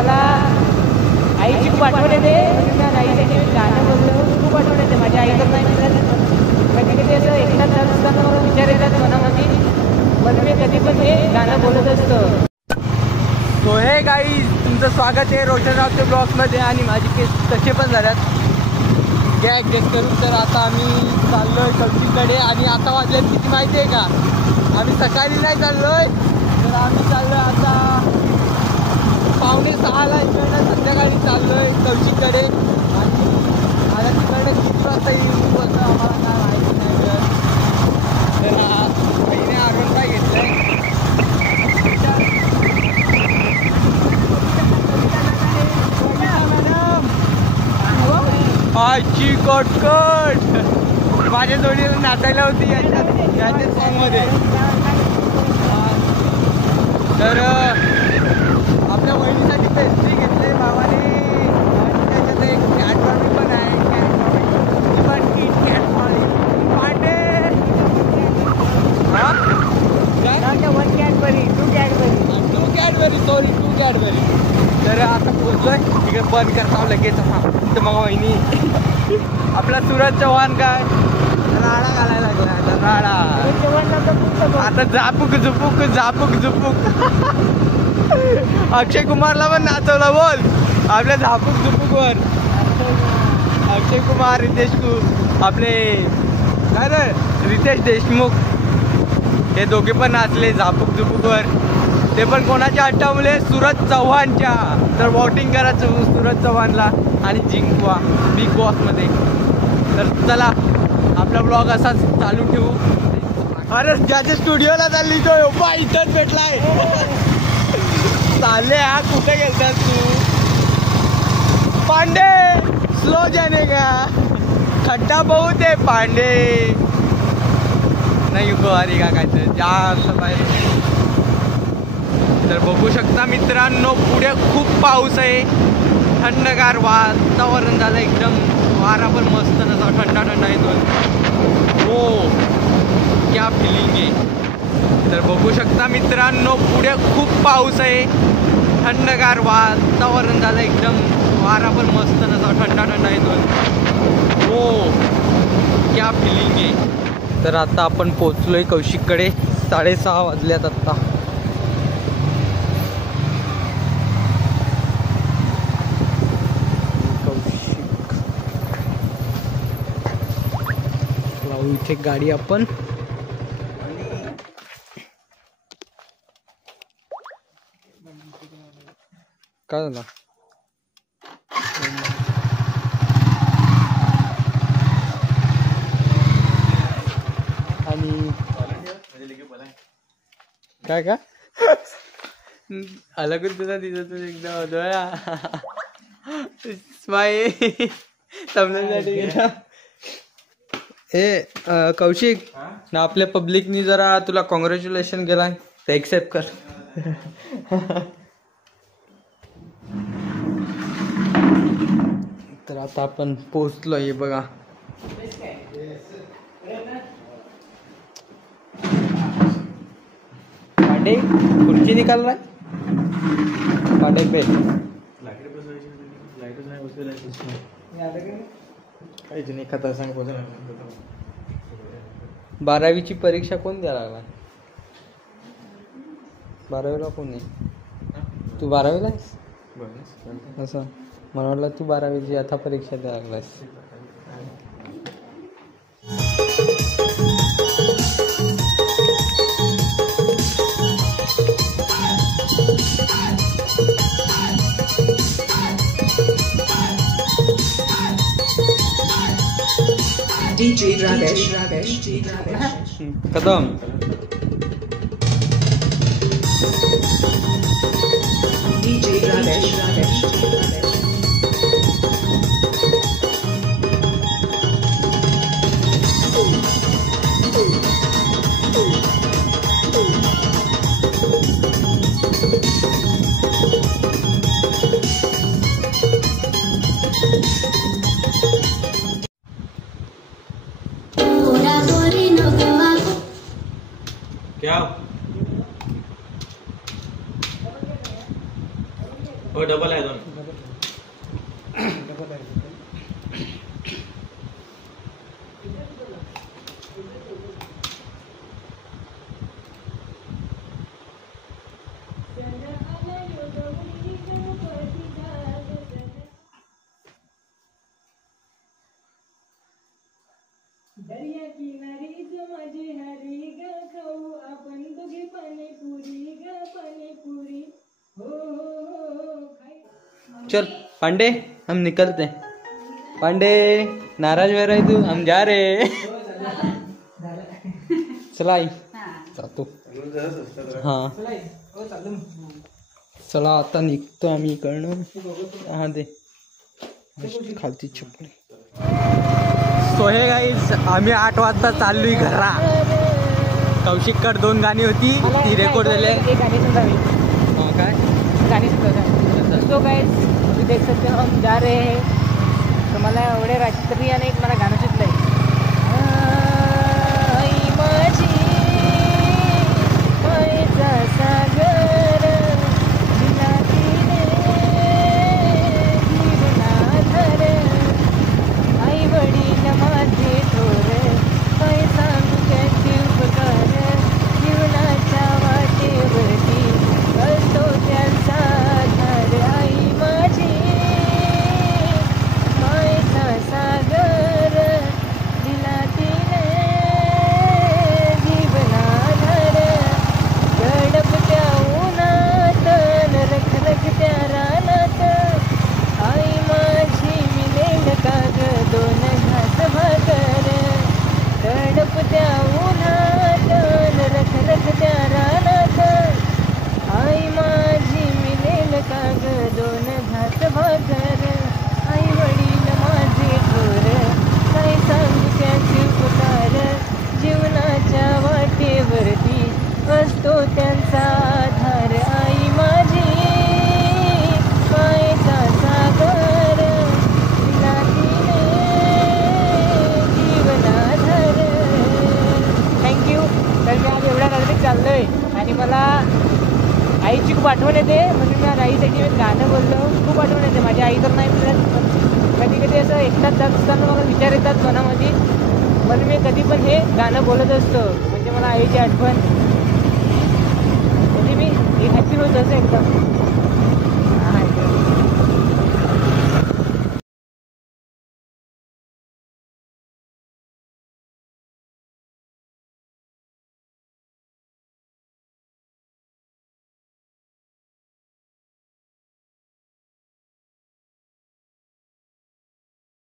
मला आईची खूप आठवण येते. त्या आईसाठी गाणं बोललो खूप आठवण येते. माझ्या आई तर नाही म्हणतात, कधी कधी असं एकटाच जात असताना मला विचार येतात मनामध्ये, पण मी कधी पण हे गाणं बोलत असतो. सो हे गाईज, तुमचं स्वागत आहे रोशनरावच्या ब्लॉग्समध्ये. आणि माझी केस तसे पण झाल्यात गॅग गेस्ट करून. तर आता आम्ही चाललो आहे कवशीकडे. आणि आता वाजले किती माहिती आहे का? आम्ही सकाळी नाही चाललो आहे, तर आम्ही चाललो आहे आता 5:45 इकडनं संध्याकाळी चाललो आहे कवशीकडे. आणि आता तिकडनं किती वाजता येईल असं आम्हाला काय माहिती नाही. तर महिने आरून काय घेतलं आहे आजची कटकट माझ्या जोडीला नाचायला होती याच्या सॉंगमध्ये. तर आपल्या वहिनीसाठी पेस्ट्री घेतली भावाने. आणि त्याच्यात एक कॅडबरी पण आहे, Pande. One Cadbury, two Cadbury. तर आता पोचलोय तिकडे, बंद करता लगेच. तर मग वहिनी आपला सूरज चव्हाण काय राडा घालायला लागला. आता राडा आता झापूक झुपूक. अक्षय कुमारला पण नाचवलं बोल आपल्या झापूक झुपूकवर. अक्षय कुमार, आपले काय रे रितेश देशमुख, हे दोघे पण नाचले झापूक झुपूकवर. ते पण कोणाच्या हट्टामुळे? सूरज चव्हाणच्या. तर वोटिंग करायचं सूरज चव्हाणला आणि जिंकवा बिग बॉसमध्ये. तर चला आपला ब्लॉग असाच चालू ठेवू. अरे ज्याच्या स्टुडिओला चालली तो पा इथंच भेटलाय. चालले हा कुठे गेलतास तू? पांडे स्लो जाने का खड्डा बहुत आहे पांडे. नाही गो अरे का काय तर जाम बाहेर. तर बघू शकता मित्रांनो, पुढे खूप पाऊस आहे. थंडगार वातावरण झालं एकदम. वारा पण मस्त नसा थंडा येतो. हो क्या फिलिंग आहे. तर बघू शकता मित्रांनो, पुढे खूप पाऊस आहे. थंडगार वातावरण झालं एकदम. वारा पण मस्त नसा थंडा येतो. हो क्या फिलिंग आहे. तर आता आपण पोचलोय कौशिककडे. 6:30 वाजल्यात आत्ता. इथे गाडी आपण. काय झालं? आणि काय का अलगच तुझा दिसत एकदम डोळा स्माईल समजण्यासाठी. ए कौशिक ना, आपल्या पब्लिकनी जरा तुला कॉंग्रॅच्युलेशन केलाय तर एक्सेप्ट कर. तर आता आपण पोचलोय बघा. पांडे खुर्ची निकाल रहा पांडे पे. काहीच नाही कथा सांग. 12वीची परीक्षा कोण द्यायला लागला? 12वीला कोण नाही? तू 12वीला आहेस? असं मला वाटलं तू 12वीची आता परीक्षा द्यायला लागलास. DJ Ravesh. खतम. DJ Ravesh. हो डबल आहे दोन. डबल आहे. दर्या किनारी माझी हरी ग खाऊ आपण दोघे पाणीपुरी ग पाणीपुरी हो हो हो खाई. चल पांडे हम निकलते. पांडे नाराज हो रहे तू, हम जा रहे. चला आई जातो. हा चला आता निघतो आम्ही इकडनं. हा दे खालती चप्पल. सो हे गाईज आम्ही 8 वाजता चाललोय घरा. कौशिककर 2 गाणी होती ती रेकॉर्ड झाले. एक गाणी सुनावी. हाँ काय गाणी सुनावी. तो गाइस अभी देख सकते हो हम जा रहे हैं. तो मला एवढे रात्री आणि एक मला गाणं सुचलंय. आई माझी मायेचा सागर दिलातीने जीवनाधार आई वडील माझे थोर काय सांगू त्याचे उपकार जीवनाच्या वाटेवरती असतो त्यांचा आधार. आई माझी मायेचा सागर दिला तिने जीवनाधार गडपत्या उन्हात नरखरखत्या रानात आई माझी मिळेल का ग 2 घास भाकर गडपत्या उन्हात नरखरखत्या रानात आई माझी मिळेल का ग 2 घास भाकर आई वडील माझे थोर काय सांगू त्यांचे उपकार जीवनाच्या वाटेवरती असतो त्यांचा आधार. आई माझी मायेचा सागर दिला तिने जीवनाधार. थँक्यू. तर मी आज एवढ्या रात्री चाललोय आणि मला आईची खूप आठवण येते. म्हणजे मी आज आईसाठी एक गाणं बोललो. खूप आठवण येते. माझी आई तर नाही मिळत पण कधी कधी असं एकटाच जात असताना मला विचार येतात मनामध्ये. म्हणून मी कधी पण हे गाणं बोलत असतो. म्हणजे मला आईची आठवण म्हणजे मी हॅपी होत असं एकदम.